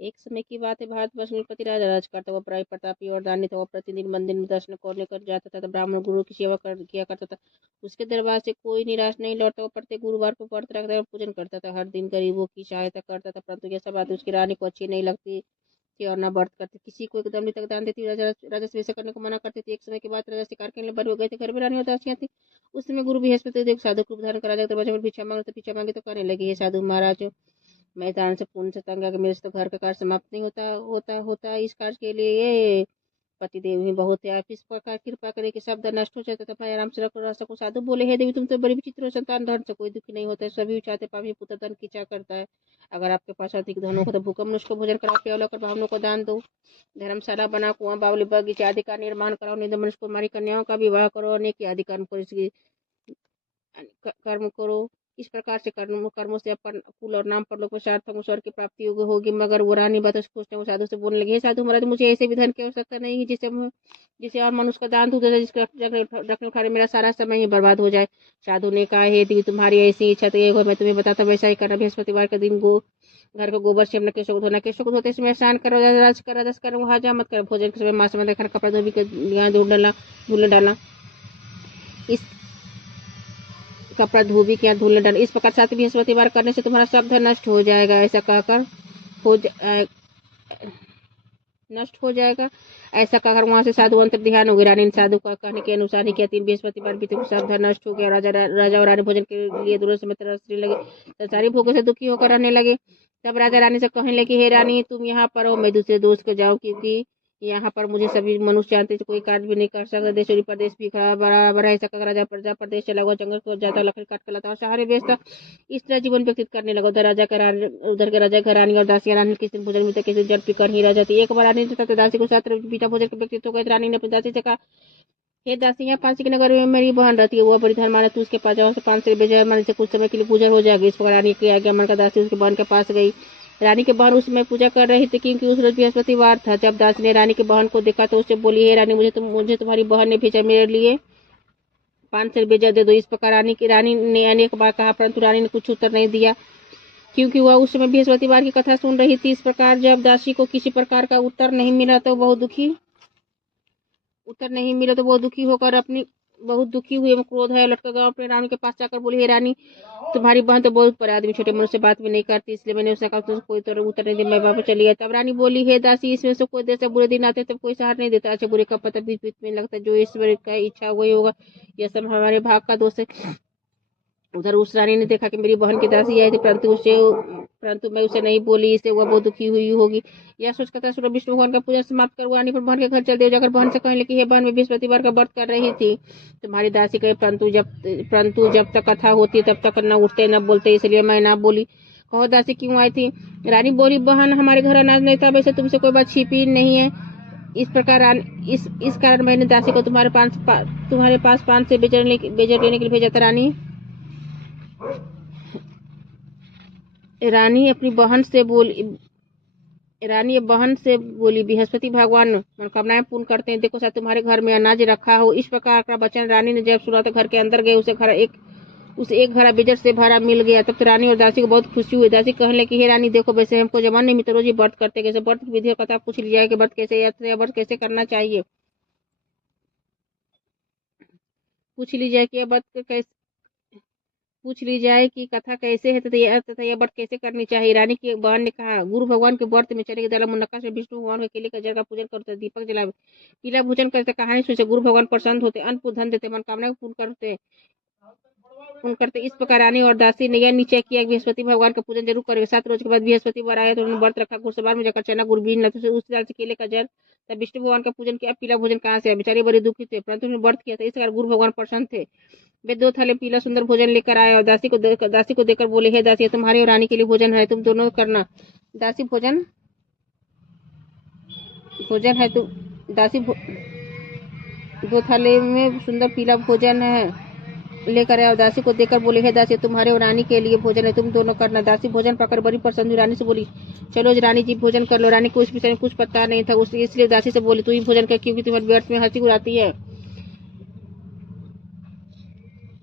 एक समय की बात है, भारतवर्ष में पति राजा राज करता हुआ बड़ा प्रतापी और दानी था। वह प्रतिदिन मंदिर में दर्शन करने कर जाता था, तो ब्राह्मण गुरु की सेवा किया करता था। उसके दरबार से कोई निराश नहीं लौटा। वो प्रत्येक गुरुवार को व्रत रखता और पूजन करता था। हर दिन गरीबों की सहायता करता था, परंतु यह सब बात उसकी रानी को अच्छी नहीं लगती थी और न व्रत करती। किसी को एक दंडी तक दान देती, राजा राजा से वैसा करने को मना करती थी। एक समय के बाद राजा शिकार करने बड़े हो गए थे। घर में रानी और दासियां थी। उस समय गुरु बृहस्पति देव साधु रूप धारण करा जाकर दरवाजे पर भिक्षा मांगे तो कहने लगी, हे साधु महाराज, मैं दान से पुण्य से तंग आ कि मेरे से तो घर का कार्य समाप्त नहीं होता। इस कार्य के लिए पति देव ही बहुत है। आप इस प्रकार कृपा करें कि शब्द नष्ट हो जाए तथा मैं आराम से रह सकूं। साधु बोले, हे देवी, तुम तो बड़ी विचित्र हो। संतान धन से कोई दुखी नहीं होता है, सभी चाहते पापी पुत्र धन की इच्छा करता है। अगर आपके पास अधिक धन होगा तो भूखम मनुष्य को भोजन करा के और ब्राह्मणों को दान दो। धर्मशाला बना, कुआं बावली बगीचे आदि का निर्माण कराओ। निर्धन मनुष्य कुमारी कन्याओं का विवाह करो। अनेक आदि कर्म करो। इस प्रकार से कर्मों से अपन कुल और नाम पर लोग को सार्थक स्वर्ग की प्राप्ति होगी। मगर वो रानी बात खुश नहीं। वो साधु से बोलने लगे, हे साधु महाराज, मुझे ऐसे भी धन की आवश्यकता नहीं है जिसे और मनुष्य का दान दूं, जिसके रखने उठाने मेरा सारा समय ही बर्बाद हो जाए। साधु ने कहा, हे देवी, तुम्हारी ऐसी इच्छा तो ये हो, मैं तुम्हें बताता वैसा ही करना। बृहस्पतिवार के दिन घर को गोबर से अपने केशों को धोना। केशों को धोते समय स्नान करो, रस करो, हाजा मत करो। भोजन के समय मांस मत खाना। कपड़ा धोबी के धुलने डालना। इस कपड़ा धोबी के यहाँ धुलने डालना। इस प्रकार 7 बृहस्पतिवार करने से तुम्हारा सब धन नष्ट हो जाएगा। ऐसा कहकर नष्ट हो जाएगा। ऐसा कहकर वहां से साधु अंतर ध्यान हो गए। रानी ने साधु का कहने के अनुसार ही किया। 3 बृहस्पतिवार बीते तो सब धन नष्ट हो गया। राजा और रानी भोजन के लिए दूर समय तरसने लगे। संसारी भोगों से दुखी होकर रहने लगे। तब राजा रानी से कहने लगे, हे रानी, तुम यहाँ पर हो, मैं दूसरे दोस्त को जाऊँ, क्योंकि यहाँ पर मुझे सभी मनुष्य जानते थे, कोई कार्य भी नहीं कर सकता। देश और प्रदेश भी खड़ा बराबर है। ऐसा कहकर राजा प्रदेश चला हुआ, जंगल को जाता, लकड़ी काट कर लाता और शहर में बेचता। इस तरह जीवन व्यतीत करने लगा। उधर के राजा का रानी और दासियां। रानी किसी दिन भोजन मिलता, किसी दिन जल पीकर ही रह जाती। एक बार रानी तथा दासी को साथ पीता भोजन के व्यतीत हो गए। रानी ने अपनी दासी से कहा, हे दासी, यहाँ पांसी के नगर में मेरी बहन रहती है। वह बड़ी धर्मान है। तू उसके पास जाओ, 5 से बेजा मन से कुछ समय के लिए गुजर हो जाएगी। इस प्रकार रानी की आज्ञा मानकर दासी उसके बहन के पास गई। रानी के बहन उस समय पूजा कर रही थी, क्योंकि उस रोज बृहस्पतिवार था। जब दासी ने रानी की बहन को देखा तो उससे बोली, हे रानी, मुझे तुम्हारी बहन ने भेजा, मेरे लिए 5 से बेजा दे दो। इस प्रकार रानी ने अनेक बार कहा, परंतु रानी ने कुछ उत्तर नहीं दिया, क्योंकि वह उस समय बृहस्पतिवार की कथा सुन रही थी। इस प्रकार जब दासी को किसी प्रकार का उत्तर नहीं मिला तो बहुत दुखी होकर बहुत दुखी हुए, क्रोध है लटका गाँव अपने रानी के पास जाकर बोली, हे रानी, तुम्हारी बहन तो बहुत बड़े आदमी, छोटे मनुष्य से बात भी नहीं करती, इसलिए मैंने उससे कहा तुझे कोई तो उत्तर नहीं दे, मैं वापस चली गई। तब रानी बोली, हे दासी, इसमें से कोई देर से बुरे दिन आते तब कोई सहार नहीं देता। अच्छा बुरे का पता बीच बीच में लगता है। जो ईश्वर का इच्छा वही होगा। यह सब हमारे भाग का दोष है। उधर उस रानी ने देखा कि मेरी बहन की दासी आई थी, परंतु मैं उसे नहीं बोली, इससे वह बहुत दुखी हुई होगी। यह सोचकर तत्क्षण विष्णु भगवान का पूजा समाप्त कर रानी पर बहन के घर चल दे। जाकर बहन से कहने लगी, हे बहन, मैं बृहस्पतिवार का व्रत कर रही थी। तुम्हारी दासी कहे, परंतु जब तक कथा होती तब तक न उठते न बोलते, इसलिए मैं ना बोली। कहो दासी क्यों आई थी? रानी बोली, बहन, हमारे घर अनाज नहीं था, वैसे तुमसे कोई बात छिपी नहीं है। इस प्रकार इस कारण मैंने दासी को तुम्हारे पास 5 से बेजर लेने के लिए भेजा था। रानी अपनी बहन से बोली, बृहस्पति भगवान मनोकामनाएं पूर्ण करते हैं। देखो, शायद तुम्हारे घर में अनाज रखा हो। इस प्रकार का वचन रानी ने जब सुना तो घर के अंदर गए। उसे एक घड़ा बेजर से भरा मिल गया। तब तो रानी और दासी को बहुत खुशी हुई। दासी कहने लगी, हे रानी, देखो, वैसे हमको जवान नहीं मिलता, रोज ही व्रत करते। कैसे व्रत की विधि और कथा पूछ ली जाए कि व्रत कैसे करना चाहिए। पूछ ली जाए कि पूछ ली जाए कि कथा कैसे है तथा यह व्रत कैसे करनी चाहिए। रानी की बहन ने कहा, गुरु भगवान के व्रत में चले गए। मुनक्का से विष्णु भगवान के केले का जल का पूजन करते, दीपक जलावे, पीला भोजन करते, कहानी सुनते, गुरु भगवान प्रसन्न होते, अन्न धन देते, मनोकामना पूर्ण करते। इस प्रकार रानी और दासी ने यह निश्चय किया कि बृहस्पति भगवान का पूजन जरूर करेंगे। 7 रोज के बाद बृहस्पतिवार आया तो उन्होंने व्रत रखा। घुड़सवार में जाकर चना गुड़ बीज लाते, उस दाल से केले का जल, तब विष्णु भगवान का पूजन किया। पीला भोजन कहाँ से आया? बेचारे बड़े दुखी थे, परंतु उन्होंने व्रत किया था, इस कारण गुरु भगवान प्रसन्न थे। वे 2 थाले पीला सुंदर भोजन लेकर आए और दासी को देकर बोले, हे दासी, तुम्हारे और रानी के लिए भोजन है, तुम दोनों करना। दासी भोजन है, तुम दासी 2 थाले में सुंदर पीला भोजन है लेकर आए और दासी को देकर बोले, हे दासी, तुम्हारे और रानी के लिए भोजन है, तुम दोनों करना। दासी भोजन पाकर बड़ी प्रसन्न हुई। रानी से बोली, चलो रानी जी, भोजन कर लो। रानी को इस विषय में कुछ पता नहीं था, इसलिए दासी से बोली, तू ही भोजन कर, क्योंकि तुम्हारे व्यर्थ में हंसी उड़ाती है।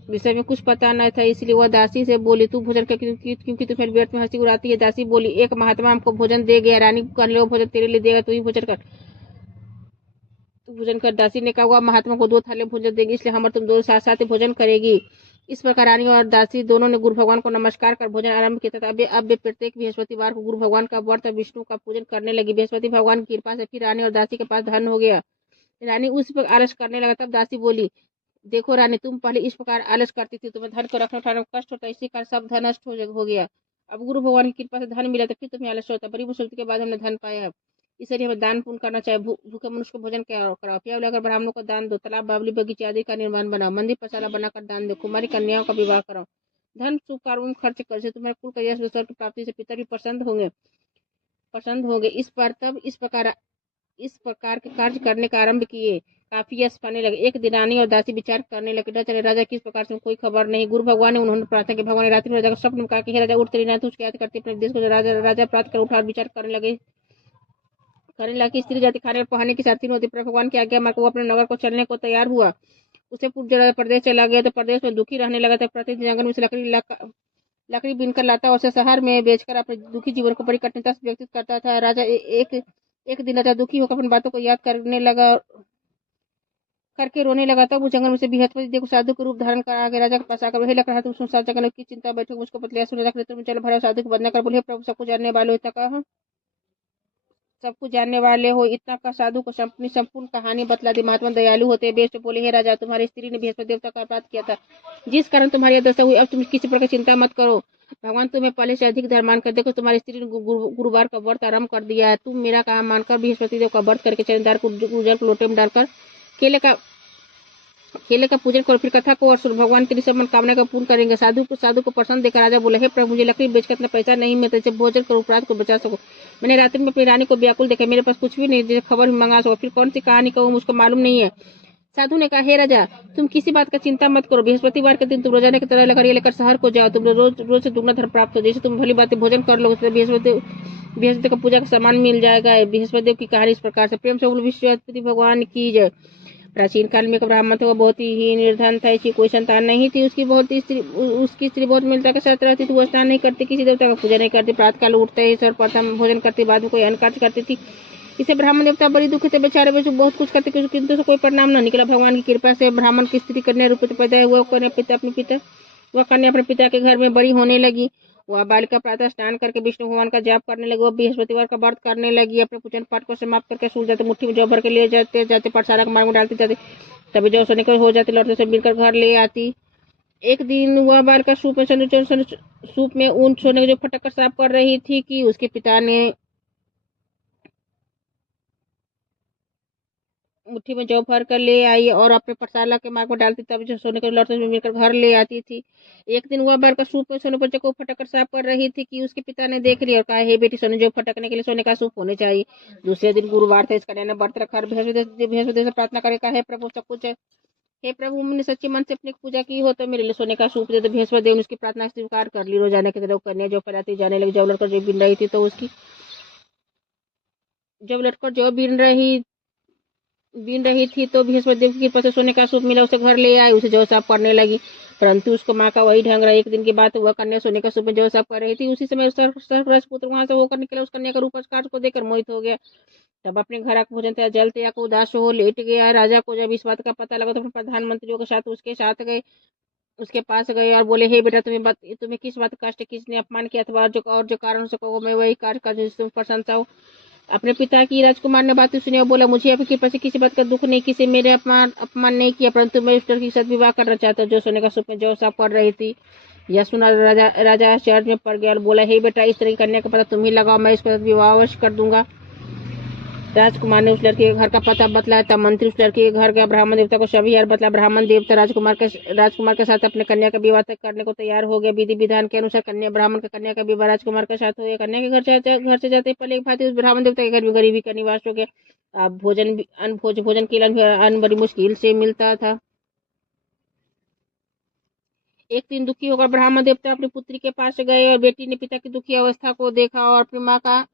विषय में कुछ पता न था, इसलिए वह दासी से बोली, तू भोजन कर, क्योंकि तुम्हें व्यर्थ में हंसी उड़ाती है। दासी बोली, एक महात्मा हमको भोजन दे गया, रानी को कहने लगा भोजन तेरे लिए देगा, तू ही भोजन कर, तू भोजन कर। दासी ने कहा, वह महात्मा को 2 थाली भोजन देगी, इसलिए हम और तुम दोनों साथ साथ ही भोजन करेगी। इस प्रकार रानी और दासी दोनों ने गुरु भगवान को नमस्कार कर भोजन आरंभ किया था। अब वे प्रत्येक बृहस्पतिवार को गुरु भगवान का व्रत और विष्णु का पूजन करने लगी। बृहस्पति भगवान की कृपा से फिर रानी और दासी के पास धन हो गया। रानी उस पर आलस करने लगा, तब दासी बोली, देखो रानी, तुम पहले इस प्रकार आलस करती थी, तुम्हें धन को रखने उठाने में कष्ट होता, इसी कारण सब धन नष्ट हो गया। अब गुरु भगवान की कृपा से धन मिला, तो फिर तुम्हें आलस होता। बड़ी मुश्किल के बाद हमने धन पाया। इसलिए हमें दान पुण्य करना चाहिए। भूखे मनुष्य को भोजन कराओ, प्याव लेकर ब्राह्मणों को दान दो, तालाब बावली बगीचे आदि का निर्माण बनाओ, मंदिर पसाला बनाकर दान दो, कुमारी कन्याओं का विवाह कराओ, धन शुभ कार्यों में खर्च कर से तुम्हारे कुल कल्याण की प्राप्ति से पिता भी पसंद होंगे। इस प्रकार के कार्य करने का आरंभ किए। काफी यश पाने लगे। एक दिन रानी और दासी विचार करने लगे, न चले राजा किस प्रकार से कोई खबर नहीं। गुरु भगवान ने उन्होंने प्रार्थना की। भगवान ने रात्रि में राजा को स्वप्न में कहा कि हे राजा, उठ, तेरी नाथ उसकी याद करती अपने देश को। राजा प्राप्त कर उठा और विचार करने लगे कि स्त्री जाति खाने और पहनने की साथी होती। पर भगवान की आज्ञा मानकर वो अपने नगर को चलने को तैयार हुआ। उसे पूर्व प्रदेश चला गया, तो प्रदेश में दुखी रहने लगा। तब प्रतिदिन जंगल में से लकड़ी बीनकर लाता और उसे शहर में बेचकर अपने दुखी जीवन को बड़ी कठिनता से व्यतीत करता था। राजा एक दिन राजा दुखी होकर अपनी बातों को याद करके रोने लगा। तब उस जंगल में से बृहस्पति देव साधु को रूप धारण कर आगे राजा के पास आकर, वही लग रहा था सुनसान जंगल की चिंता बैठे मुझको बतलाया। सुन राजा के नेत्र में जल भरा, साधु को वंदना कर बोले, प्रभु सबको जानने वाले हो, इतना का साधु को अपनी संपूर्ण कहानी बतला दी। महात्मा दयालु होते बेस्ट बोले, हे राजा, तुम्हारी स्त्री ने बृहस्पति देवता का अपराध किया था, जिस कारण तुम्हारी दशा हुई। अब तुम किसी प्रकार चिंता मत करो, भगवान तुम्हें पहले से अधिक धर्मान कर। देखो, तुम्हारी स्त्री ने गुरुवार का व्रत आरंभ कर दिया है। तुम मेरा कहा मानकर बृहस्पति देव का व्रत करके चंद्रदार को जल लोटे में डालकर केले का पूजन करो, फिर कथा को और भगवान तेरी सब मनोकामना का पूर्ण करेंगे। साधु को प्रसन्न देखकर राजा बोला, हे प्रभु, मुझे लकड़ी बेचकर इतना पैसा नहीं मिलता जिससे भोजन करो, अपराध को बचा सको। मैंने रात्रि में अपनी रानी को व्याकुल देखा, मेरे पास कुछ भी नहीं जिसे खबर मंगा सको। फिर कौन सी कहानी कहूँ, मुझको मालूम नहीं है। साधु ने कहा, हे राजा, तुम किसी बात का चिंता मत करो। बृहस्पतिवार के दिन तुम रोजाना की तरह लेकर शहर को जाओ। तुम रोज से दुगना धन प्राप्त हो। जैसे तुम भली बातें भोजन कर लोगे, बृहस्पति का पूजा का सामान मिल जाएगा। बृहस्पति देव की कहानी इस प्रकार से। प्रेम से बोलो, बृहस्पति भगवान की जय। प्राचीन काल में एक ब्राह्मण था, वह बहुत ही निर्धन था, इसकी कोई संतान नहीं थी। उसकी स्त्री बहुत मिलता के साथ रहती थी। वो स्नान नहीं करती, किसी देवता का पूजा नहीं करती, प्रातः काल उठते ही सर्वप्रथम भोजन करती, बाद में कोई अन्य कार्य करती थी। इसे ब्राह्मण देवता बड़ी दुखी थे, बेचारे बहुत कुछ करते, किंतु कोई परिणाम न निकला। भगवान की कृपा से ब्राह्मण की स्त्री कन्या रूप में पैदा हुआ। वह कन्या अपने पिता के घर में बड़ी होने लगी। वह बालिका प्रातः स्नान करके विष्णु भगवान का जाप करने लगी। वह बृहस्पतिवार का व्रत करने लगी। अपने पूजन पाठ को समाप्त करके सूर्य जाते मुट्ठी में जौ भर के लिए जाते पाठशाला के मार्ग में डालते जाते, तभी जौ सोने को हो जाते, लौटते से मिलकर घर ले आती। एक दिन वह बालिका सूप में ऊन सोने को जो फटक कर साफ कर रही थी कि उसके पिता ने मुट्ठी में जौ भर कर ले आई और अपने पाठशाला के मार्ग में डालती, तभी जो सोने को लौटते मिलकर घर ले आती थी। एक दिन वह बालिका सूप में सोने पर को फटक कर साफ कर रही थी कि उसके पिता ने देख लिया और कहा, हे बेटी, सोने जो फटकने के लिए सोने का सूप होने चाहिए। दूसरे दिन गुरुवार था, इस कन्या ने व्रत रखा। बृहस्पति से प्रार्थना करे, कहा, हे प्रभु सब कुछ है, हे प्रभु, मैंने सच्चे मन से अपनी पूजा की हो तो मेरे लिए सोने का सूप दे दो। बृहस्पति देव ने उसकी प्रार्थना स्वीकार कर ली। रोजाना की तरह कन्या जो फैलाती जाने लगी। जब लड़कर जो बीन रही थी, तो उसकी जब लड़कर जो बीन रही थी तो बृहस्पति देव की कृपा से सोने का सूप मिला। उसे घर ले आई, उसे जौ साफ करने लगी, परंतु उसको माँ का वही ढंग रहा। एक दिन की बात, वह कन्या सोने का सूप में जौ साफ कर रही थी। उसी समय पुत्र वहां से होकर निकला। उस कन्या का रूप को देखकर मोहित हो गया। तब अपने घर आकर भोजन तया जल त्याग उदास हो लेट गया। राजा को जब इस बात का पता लगा तो अपने प्रधानमंत्रियों के साथ उसके पास गए और बोले, हे बेटा, तुम्हें किस बात का कष्ट, किसने अपमान किया अथवा और जो कारण से कहो, मैं वही कार्य कर जिससे तुम प्रशंसा हो। अपने पिता की राजकुमार ने बात सुनी और बोला, मुझे आपकी कृपा से किसी बात का दुख नहीं, किसी मेरे अपमान नहीं किया, परंतु मैं उस लड़की के साथ विवाह करना चाहता हूँ जो सोने का सूप में जौ साफ कर रही थी। यह सुना राजा आश्चर्य में पड़ गया और बोला, हे बेटा, इस तरह की कन्या का पता तुम ही लगाओ, मैं इसके साथ विवाह अवश्य कर दूंगा। राजकुमार ने उस लड़के के घर का पता बतलाया। तब मंत्री उस लड़के के घर गया, ब्राह्मण देवता को सभी यार बतला। ब्राह्मण देवता राजकुमार के साथ अपने कन्या का विवाह करने को तैयार हो गया। विधि विधान के अनुसार ब्राह्मण का कन्या का विवाह राजकुमार के साथ हो गया। कन्या के घर से जाते पहले एक भांति उस ब्राह्मण देवता के घर में गरीबी का निवास हो गया। अब भोजन के लिए अन्न बड़ी मुश्किल से मिलता था। एक दिन दुखी होकर ब्राह्मण देवता अपनी पुत्री के पास गए और बेटी ने पिता की दुखी अवस्था को देखा और अपनी माँ का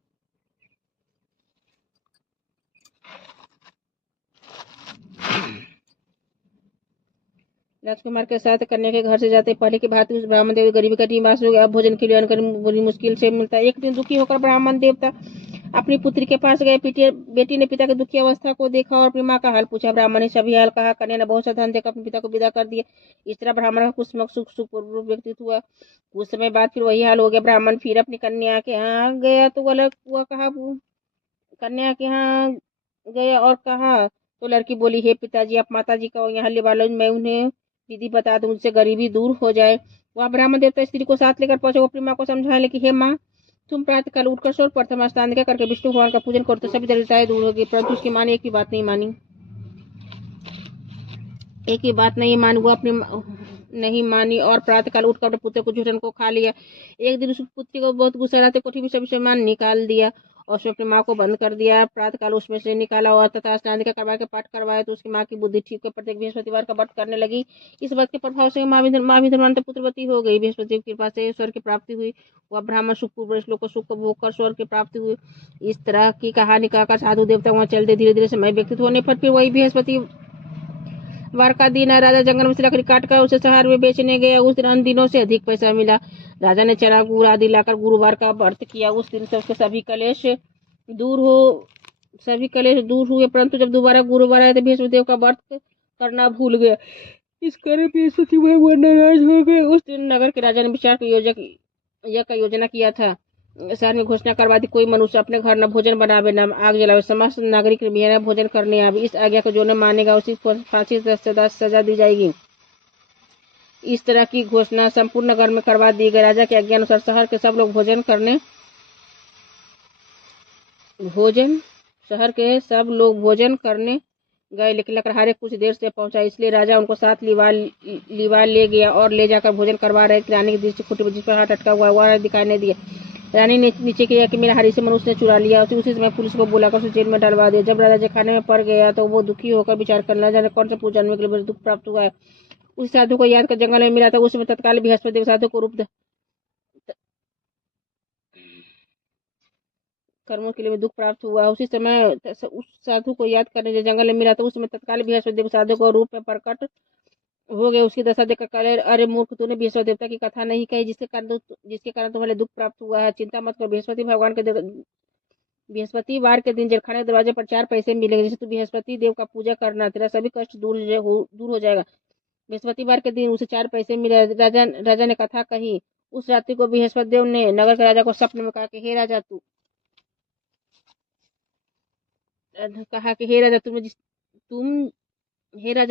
राजकुमार के साथ कन्या के घर से जाते पहले की भांति उस ब्राह्मण देवता गरीबी का निवास हो गया। अब भोजन के लिए अन्न बड़ी मुश्किल से मिलता। एक दिन दुखी होकर ब्राह्मण देवता अपनी पुत्री के पास गए। बेटी ने पिता की दुखी अवस्था को देखा और अपनी माँ का हाल पूछा। ब्राह्मण ने सभी हाल कहा। कन्या ने बहुत सा धन देकर अपने पिता को विदा कर दिया। इस तरह ब्राह्मण का कुछ सुखपूर्वक व्यक्तित्व हुआ। कुछ समय बाद फिर वही हाल हो गया। ब्राह्मण फिर अपनी कन्या के यहाँ गया तो गलत हुआ। कहा कन्या के यहाँ गया और कहा तो लड़की बोली, हे पिताजी, आप माता जी का यहाँ ले वालों, मैं उन्हें विधि बता दूं, उनसे गरीबी दूर हो जाए। वह ब्राह्मण देवता स्त्री को साथ लेकर पहुंचे। वो अपनी माँ को समझाने लगी, हे माँ, तुम प्रातःकाल उठकर सर्वप्रथम स्नान करके विष्णु भगवान का पूजन करो तो सभी दरिद्रताएं दूर होगी। परंतु उसकी माँ ने एक भी बात नहीं मानी। वो अपनी नहीं मानी और प्रातःकाल उठकर अपने पुत्र को झूठन को खा लिया। एक दिन उस पुत्री को बहुत गुस्सा आते कोठी में सभी सामान निकाल दिया और उसने अपनी माँ को बंद कर दिया। प्रातःकाल उसमें से निकाला और तथा स्नान करवा के पाठ करवाया तो उसकी माँ की बुद्धि ठीक है। प्रत्येक बृहस्पतिवार का व्रत करने लगी। इस व्रत के प्रभाव से माँ भी धर्मांतर पुत्रवती हो गई। बृहस्पति की कृपा से स्वर्ग की प्राप्ति हुई। वह ब्राह्मण सुखपूर्व श्लोक को सुख को भोग कर स्वर्ग की प्राप्ति हुई। इस तरह की कहानी कहकर साधु देवता वहाँ चल दे। धीरे धीरे समय व्यतीत होने पर फिर वही बृहस्पति वार का दिन है। राजा जंगल में से लकड़ी काटकर उसे शहर में बेचने गया। उस दिन अन्य दिनों से अधिक पैसा मिला। राजा ने चना गुड़ आदि लाकर गुरुवार का व्रत किया। उस दिन से उसके सभी कलेश दूर हुए। परंतु जब दोबारा गुरुवार आए तो बृहस्पति देव का व्रत करना भूल गया। इस कारण बृहस्पति भगवान नाराज हो गए। उस दिन नगर के राजा ने विचार का योजना किया था। शहर में घोषणा करवा दी, कोई मनुष्य अपने घर न भोजन बनावे न आग जलावे, समस्त नागरिक मेरा भोजन करने आवे। इस आज्ञा को जो न मानेगा उसी को फांसी सजा दी जाएगी। इस तरह की घोषणा संपूर्ण नगर में करवा दी गई। राजा की आज्ञा अनुसार शहर के सब लोग भोजन करने गए, लेकिन लकड़हारे कुछ देर से पहुंचा, इसलिए राजा उनको साथ लिवा ले गया और ले जाकर भोजन करवा रहे। रानी की दृष्टि खुटी जिस पर हाथ अटका हुआ वह दिखाई नहीं दिया। रानी ने नीचे किया कि मेरा हारी से मनुष्य ने चुरा लिया। उसी समय पुलिस को बुलाकर उसे जेल में डलवा दिया। जब राजा खाने में पड़ गया तो वो दुखी होकर विचार करने लगा, जाने कौन सा पूजा जानने के लिए दुख प्राप्त हुआ है। उस साधु को याद कर जंगल में मिला था। उस समय तत्काल बृहस्पति देव साधु को रूप कर्मों के लिए दुख प्राप्त हुआ। उसी समय उस साधु को याद करने जो जंगल में मिला था, उस समय तत्काल बृहस्पति देव साधु को रूप में प्रकट हो गए। उसकी दशा देखकर कहे, अरे मूर्ख, तूने बृहस्पति देवता की कथा नहीं कही जिसके कारण तुम्हारे दुख प्राप्त हुआ है। चिंता मत करो, बृहस्पतिवार के दिन जेलखाने के दरवाजे पर 4 पैसे मिलेंगे, जिसे तू बृहस्पति देव का पूजा करना, तेरा सभी कष्ट दूर हो जाएगा। बृहस्पतिवार के दिन उसे 4 पैसे मिले। राजा ने कथा कही। उस रात्रि को बृहस्पति देव ने नगर के राजा को स्वप्न में कहा कि हे राजा,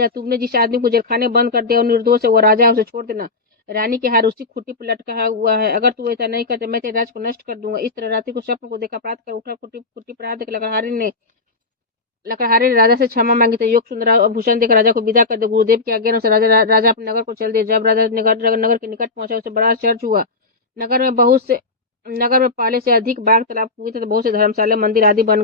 तुमने जिस आदमी को जेलखाने बंद कर दिया वो निर्दोष है, वो राजा है, उसे छोड़ देना। रानी के हार उसी खुट्टी पर लटका हुआ है। अगर तू ऐसा नहीं करते मैं तेरे राज को नष्ट कर दूंगा। इस तरह रात्रि को स्वप्न को देखा। प्रातः कर उठा, खुट्टी पर हाथ देकर लकड़हारे ने राजा से क्षमा मांगी तो योग सुंदर भूषण देकर राजा को विदा कर दिया। गुरुदेव की आज्ञा अनुसार राजा अपने नगर को चल दिया। जब राजा नगर के निकट पहुंचा उसे बड़ा आश्चर्य हुआ। नगर में पहले से अधिक बाग तालाब हुए थे, बहुत से धर्मशाला मंदिर आदि बन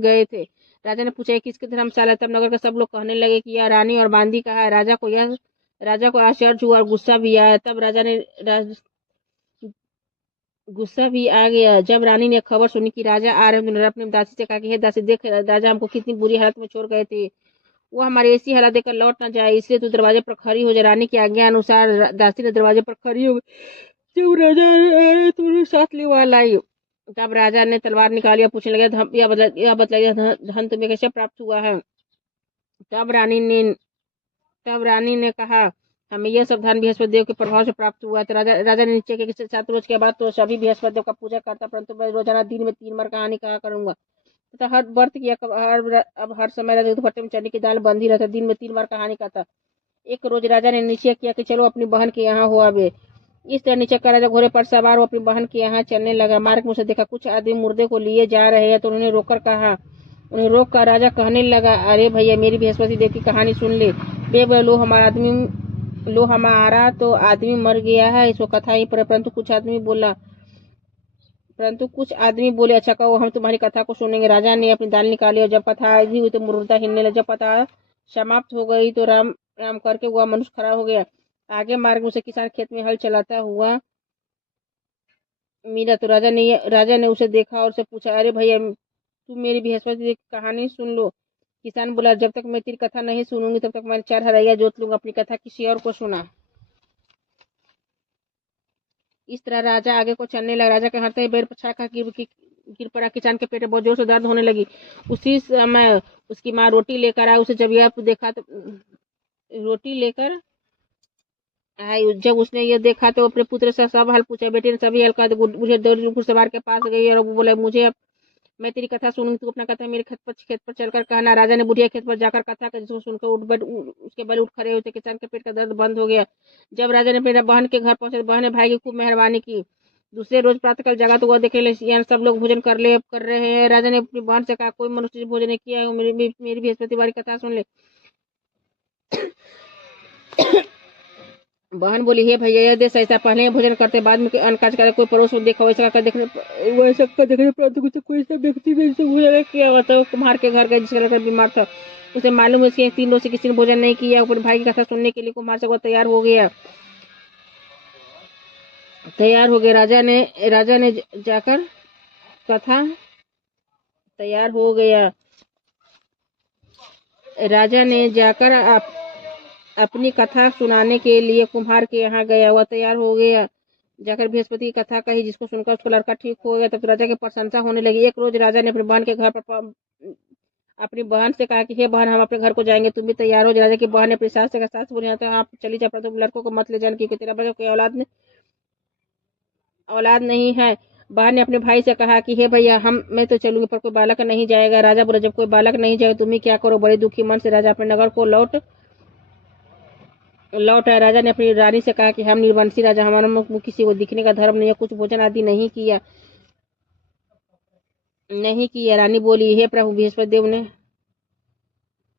गए थे। राजा ने पूछा, किसकी धर्मशाला? तब नगर के सब लोग कहने लगे कि यह रानी और बांदी का है। राजा को आश्चर्य हुआ और गुस्सा भी आया। तब गुस्सा भी आ गया। जब रानी ने खबर सुनी कि राजा आ रहे हैं तो अपनी दासी से कहा कि हे दासी, देख राजा हमको कितनी बुरी हालत में छोड़ गए थे, वो हमारी ऐसी हालत देखकर लौट न जाए, इसलिए तू दरवाजे पर खड़ी हो जा। रानी की आज्ञा अनुसार दासी ने दरवाजे पर खड़ी हो गई। जब राजा आए तो उन्हें साथ लिवा लाई। तब राजा ने तलवार निकाली और पूछने लगे, यह बतलाइए धन तुम्हें कैसे प्राप्त हुआ है। तब रानी ने कहा, हमें यह सब धन बृहस्पति देव के प्रभाव से प्राप्त हुआ। तो राजा ने निश्चय किया कि 7 रोज के बाद तो सभी बृहस्पति देव का पूजा करता, परंतु मैं रोजाना दिन में 3 बार कहानी कहा करूंगा तथा हर व्रत किया। अब हर समय राजा दुपट्टे में चने की दाल बंधी रहता, दिन में 3 बार कहानी कहता। एक रोज राजा ने निश्चय किया कि चलो अपनी बहन के यहाँ हो आवे। इस तरह निश्चय कर राजा घोड़े पर सवार हो अपनी बहन के यहाँ चलने लगा। मार्ग में उसे देखा कुछ आदमी मुर्दे को लिए जा रहे हैं तो उन्हें रोक कर राजा कहने लगा, अरे भैया, मेरी बृहस्पति देव की कहानी सुन ले। लो हमारा तो आदमी मर गया है, इसको कथा ही पर। परंतु कुछ आदमी बोले, अच्छा कहो, हम तुम्हारी कथा को सुनेंगे। राजा ने अपनी दाल निकाली और जब कथा आधी हुई तो मुर्दा हिलने लगा। जब कथा समाप्त हो गई तो राम राम करके वह मनुष्य खड़ा हो गया। आगे मार्ग में से किसान खेत में हल चलाता हुआ मिला तो राजा ने उसे देखा और उसे पूछा, अरे भैया, तुम मेरी बृहस्पति देव की कहानी सुन लो। किसान बोला, जब तक मैं तेरी कथा नहीं सुनूंगी तब तक मैं 4 हरैया जोत लूंगा, अपनी कथा किसी और को सुना। इस तरह राजा आगे को चलने लगा। राजा के हरते ही बेर पछा का गिर पड़ा। किसान के पेट में बहुत जोर से दर्द होने लगी। उसी समय उसकी माँ रोटी लेकर आई। उसे जब यह देखा तो रोटी लेकर आई। जब उसने ये देखा तो अपने पुत्र से सब हाल पूछा। बेटे ने सभी हाल कहा। तो मुझे दौड़ी घुड़सवार के पास गई और वो बोला, मुझे अब मैं तेरी कथा सुनूंगी, तू अपना कथा मेरे खेत पर चलकर कहना। राजा ने बुढ़िया खेत पर जाकर कथा का जिसको सुनकर उसके बल उठ खड़े हुए। किसान के पेट का दर्द बंद हो गया। जब राजा ने अपने बहन के घर पहुंचे, बहन ने भाई की खूब मेहरबानी की। दूसरे रोज प्रातःकाल जगा तो वह देखे यहाँ सब लोग भोजन कर रहे हैं। राजा ने अपनी बहन से कहा, कोई मनुष्य भोजन नहीं किया है, मेरी बृहस्पतिवार की कथा सुन ले। बहन बोली, हे भैया, यह देश ऐसा, पहले भोजन करते बाद में अन्न काज करे, कोई पड़ोस में देखा वैसा कर देखने परंतु कोई सब व्यक्ति ने इसे भोजन किया हुआ था। कुम्हार के घर गए जिसका लड़का बीमार था। उसे मालूम है कि 3 रोज से किसी ने भोजन नहीं किया। अपने भाई की कथा सुनने के लिए कुम्हार से वो तैयार हो गया। राजा ने जाकर कथा तैयार हो गया। राजा ने जाकर अपनी कथा सुनाने के लिए कुम्हार के यहाँ गया। वह तैयार हो गया। जाकर बृहस्पति की कथा कही, जिसको सुनकर उसका लड़का ठीक हो गया। तब राजा की प्रशंसा होने लगी। एक रोज राजा ने अपनी बहन के घर पर अपनी बहन से कहा कि हे बहन, हम अपने घर को जाएंगे, तुम भी तैयार हो। राजा की बहन ने अपनी सास से कहा, सास बोली, तो आप चली जा, पर तुम लड़कों को मत ले जाने, क्योंकि तेरा बच्चा कोई औलाद नहीं है। बहन ने अपने भाई से कहा कि हे भैया, मैं तो चलूंगी, पर कोई बालक नहीं जाएगा। राजा बोला, जब कोई बालक नहीं जाएगा तुम ही क्या करो। बड़े दुखी मन से राजा अपने नगर को लौट आए। राजा ने अपनी रानी से कहा कि हम निर्वंशी राजा, हमारा किसी को दिखने का धर्म नहीं है, कुछ भोजन आदि नहीं किया। रानी बोली, हे प्रभु, बृहस्पति देव ने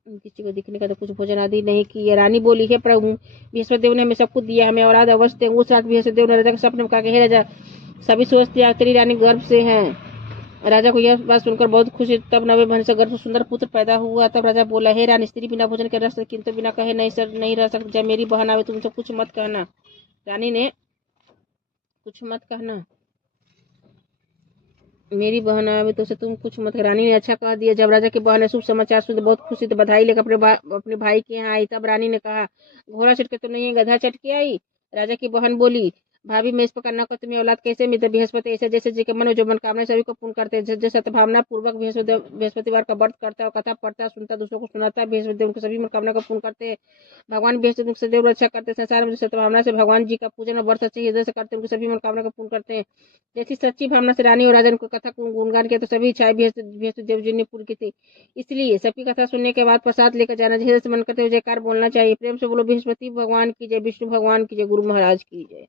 किसी को दिखने का तो कुछ भोजन आदि नहीं किया। रानी बोली, हे प्रभु, बृहस्पति देव ने हमें सब कुछ दिया, हमें औलाद अवश्य देंगे। उस रात बृहस्पति देव ने राजा के सपने में कहा, हे राजा, सभी सोचते तेरी रानी गर्भ से है। राजा को यह बात सुनकर बहुत खुशी। तब नवे महीने से गर्भ सुंदर पुत्र पैदा हुआ। तब राजा बोला, हे रानी, स्त्री बिना भोजन के रह सकती, किंतु बिना कहे नहीं रह सकती। जब मेरी बहन आवे तुमसे कुछ मत कहना। रानी ने कुछ मत कहना, मेरी बहन आवे तो उसे तुम कुछ मत। रानी ने अच्छा कह दिया। जब राजा की बहन ने शुभ समाचार सुन बहुत खुशी तो बधाई लेकर अपने भाई के यहाँ आई। तब रानी ने कहा, घोड़ा चढ़ के तो नहीं है, गधा चढ़ के आई। राजा की बहन बोली, भाभी, मैं इस प्रकार न कर तुम्हें औलाद कैसे मिलते। बृहस्पति ऐसे जैसे जी के मन जो मनोकामना सभी को पूर्ण करते हैं। जैसे सद्भावना पूर्वक बृहस्पतिवार का व्रत करता है और कथा पढ़ता सुनता दूसरों को सुनाता है, बृहस्पति उनकी सभी मनोकामना को पूर्ण करते हैं। भगवान बृहस्पति सदैव रक्षा करते हैं। संसार में सद्भावना से भगवान जी का पूजन और व्रत सच्चे हृदय से करते हैं, उनकी सभी मनोकामना को पूर्ण करते हैं। जैसी सच्ची भावना से रानी और राजा ने कथा को गुणगान किया तो सभी इच्छाएं बृहस्पति देव जी ने पूरी की थी। इसलिए सबकी कथा सुनने के बाद प्रसाद लेकर जाना चाहिए। से मन करते हुए जयकार बोलना चाहिए। प्रेम से बोलो, बृहस्पति भगवान की जय, विष्णु भगवान की जय, गुरु महाराज की जय।